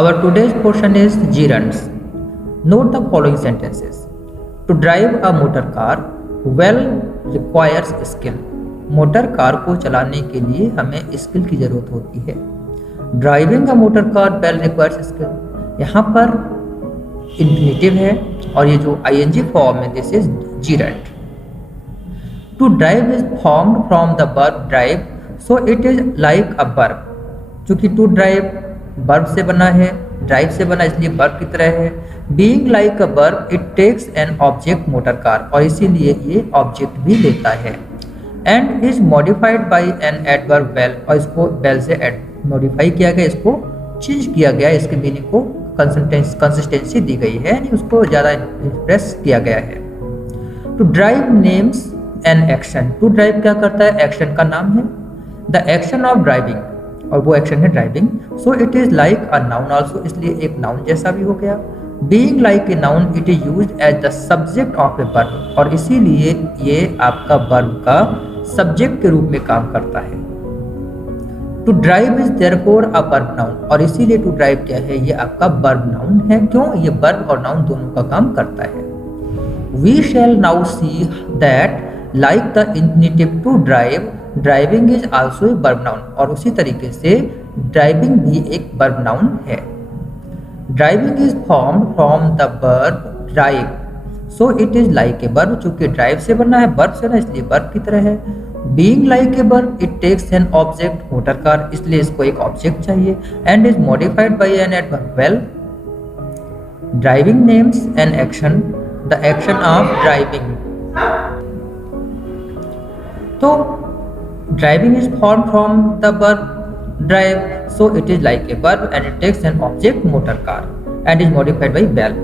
Our today's portion is gerunds. Note the following sentences. To drive a motor car well requires skill. Motor car को चलाने के लिए हमें स्किल की जरूरत होती है. Driving a motor car well requires skill. यहाँ पर इंफिनिटिव है और ये जो ing फॉर्म है this is gerund. To drive is formed from the verb drive, so it is like a verb. चूंकि टू ड्राइव वर्ब से बना है, ड्राइव से बना इसलिए वर्ब की तरह है. Being like a verb it takes an object motor car, और इसीलिए ये ऑब्जेक्ट भी लेता है. And is modified by an adverb well, और इसको वेल से मॉडिफाई किया गया, इसको चेंज किया गया, इसके मीनिंग को कंसिस्टेंसी दी गई है, यानी उसको ज़्यादा एक्सप्रेस किया गया है. To drive names an action. To drive क्या करता है? एक्शन का नाम है. द एक्शन ऑफ ड्राइविंग, और वो एक्शन है driving. So it is like a noun also, इसलिए एक नाउन जैसा भी हो गया. Being like a noun it is used as the subject of a verb, और इसीलिए ये आपका वर्ब का सब्जेक्ट के रूप में काम करता है. To drive is therefore a verb noun, और इसीलिए टू ड्राइव क्या है? ये आपका वर्ब नाउन है. क्यों? ये वर्ब और नाउन दोनों का काम करता है. We shall now see that like the infinitive to drive, driving is also a verb noun, और उसी तरीके से ड्राइविंग भी एक वर्ब नाउन है. Driving is formed from the verb drive, so it is like a verb. चूंकि drive से बना है, वर्ब से ना, इसलिए वर्ब की तरह है. Being like a verb it takes an object motor car, इसलिए इसको एक ऑब्जेक्ट चाहिए. And is modified by an adverb well. Driving names an action, the action of driving. तो driving is form from the verb drive, so it is like a verb and it takes an object motor car and is modified by well.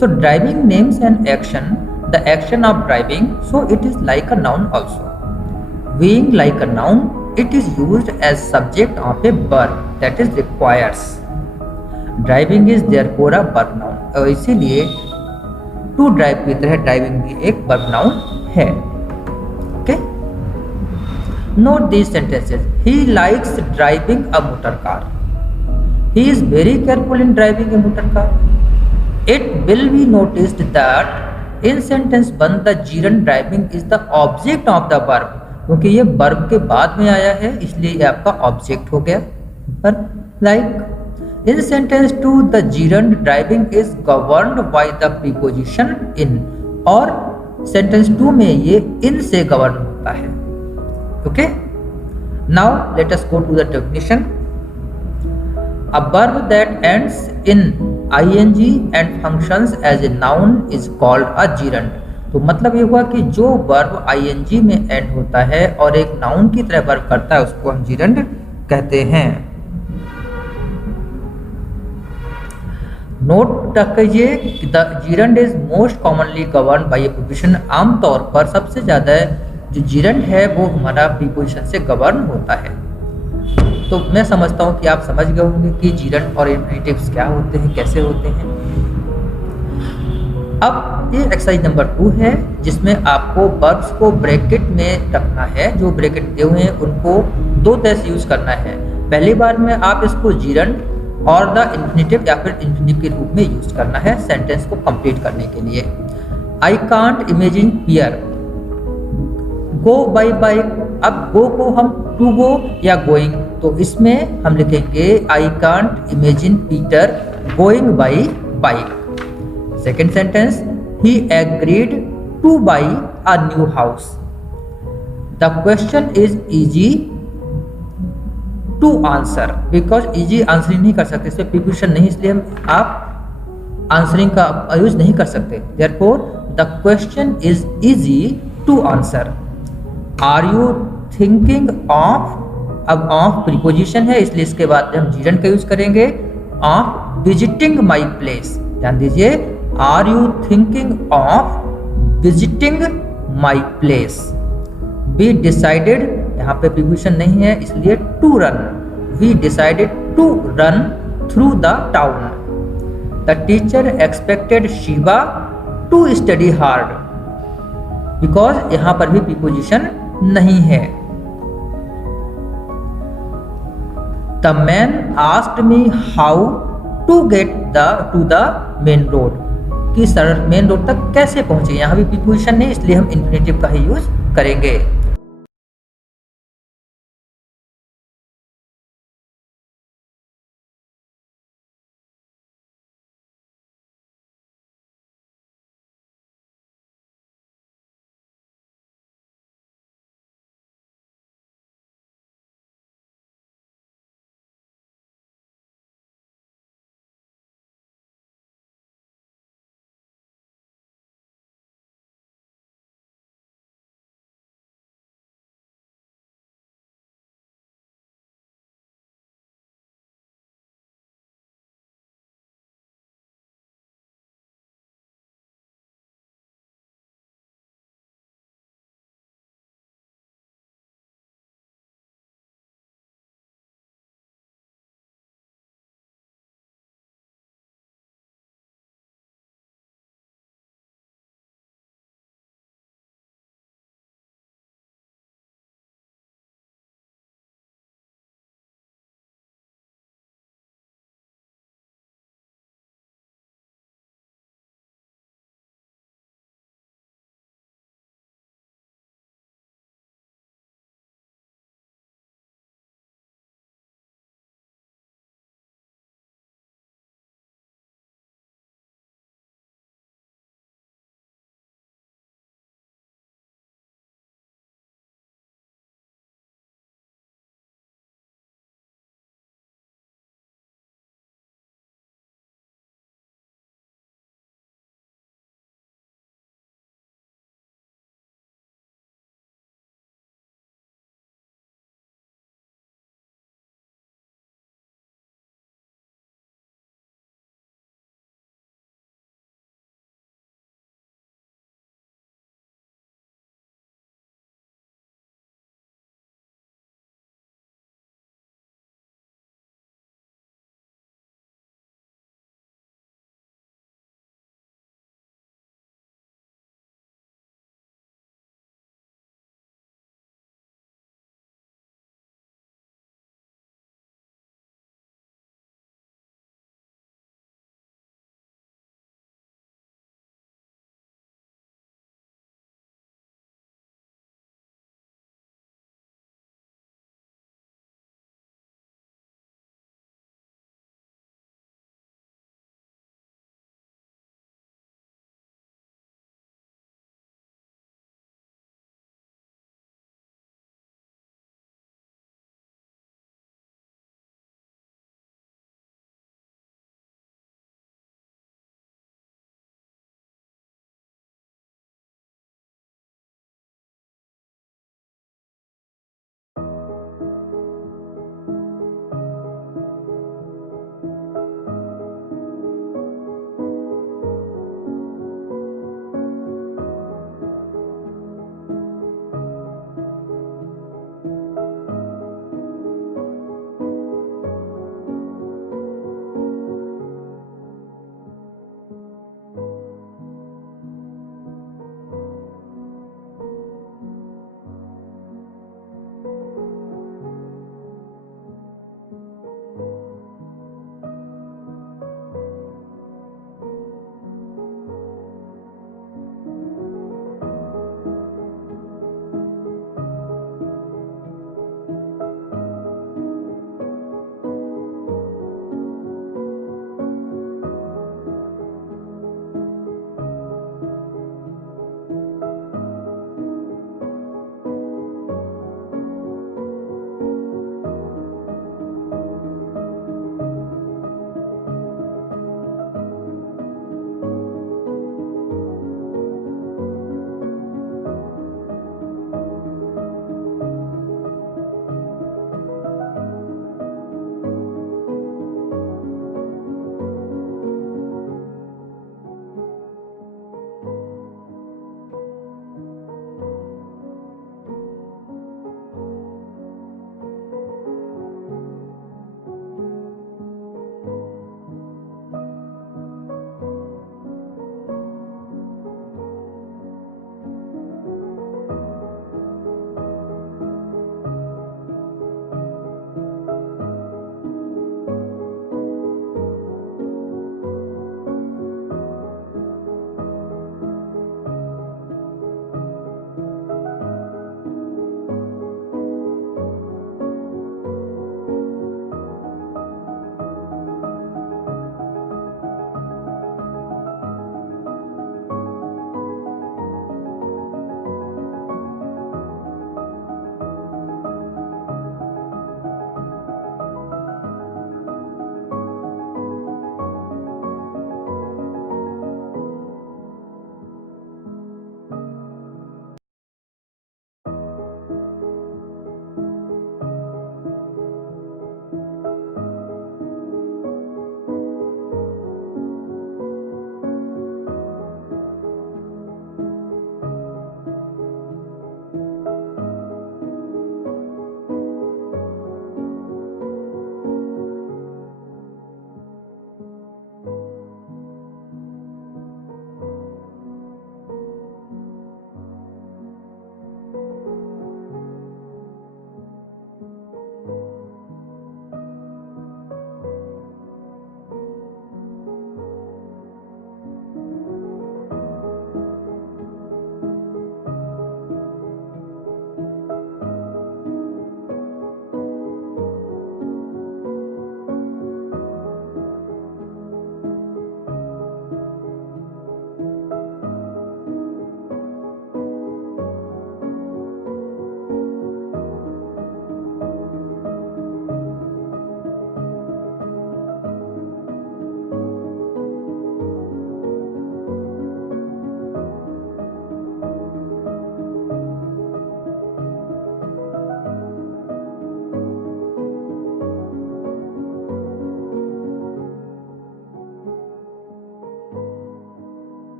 So driving names an action, the action of driving, so it is like a noun also. Being like a noun it is used as subject of a verb that is requires. Driving is therefore a verb noun, और इसीलिए to drive की तरह driving भी एक verb noun है. Note these sentences. He likes driving a motor car. He is very careful in driving a motor car. It will be noticed that in sentence 1 the gerund driving is the object of the verb. क्योंकि ये verb के बाद में आया है, इसलिए ये आपका object हो गया. पर like in sentence 2 the gerund driving is governed by the preposition in, और sentence 2 में ये in से govern होता है. Okay, now let us go to the definition. A verb that ends in ing and functions as a noun is called a gerund. तो मतलब ये हुआ कि जो वर्ब ing में एंड होता है और एक नाउन की तरह वर्ब करता है उसको हम gerund कहते हैं. नोट कीजिए कि the gerund is most commonly governed by a preposition. आमतौर पर सबसे ज़्यादा जो gerund है वो हमारा प्रीपोजिशन से गवर्न होता है. तो मैं समझता हूँ कि आप समझ गए होंगे कि gerund और इंफिनिटिव्स क्या होते हैं, कैसे होते हैं. अब ये एक्सरसाइज नंबर 2 है जिसमें आपको वर्ब्स को ब्रैकेट में रखना है. जो ब्रैकेट दिए हुए हैं उनको दो तरह से यूज करना है. पहली बार में आप इसको gerund और द इंफिनिटिव या फिर इंफिनिटिव के रूप में यूज करना है सेंटेंस को कंप्लीट करने के लिए. I can't imagine Peter, go by bike. अब गो को हम टू गो या गोइंग, तो इसमें हम लिखेंगे I can't imagine Peter going by bike. Second sentence, he agreed to buy a new house. The question is easy to answer, because easy answering नहीं कर सकते, इसमें प्रीपोजिशन नहीं, इसलिए हम आप आंसरिंग का यूज नहीं कर सकते. Therefore the question is easy to answer. Are you thinking of, अब ऑफ प्रीपोजिशन है इसलिए इसके बाद हम gerund का यूज करेंगे. ऑफ विजिटिंग माई प्लेस, ध्यान दीजिए, are you thinking of visiting my place. We decided, यहाँ पे प्रीपोजिशन नहीं है इसलिए to run. We decided to run through the town. The teacher expected Shiva to study hard, because यहाँ पर भी प्रीपोजिशन नहीं है. The man asked me how to get to the main road, कि सड़क मेन रोड तक कैसे पहुंचे। यहाँ भी प्रीपोजिशन है इसलिए हम इन्फिनेटिव का ही यूज करेंगे।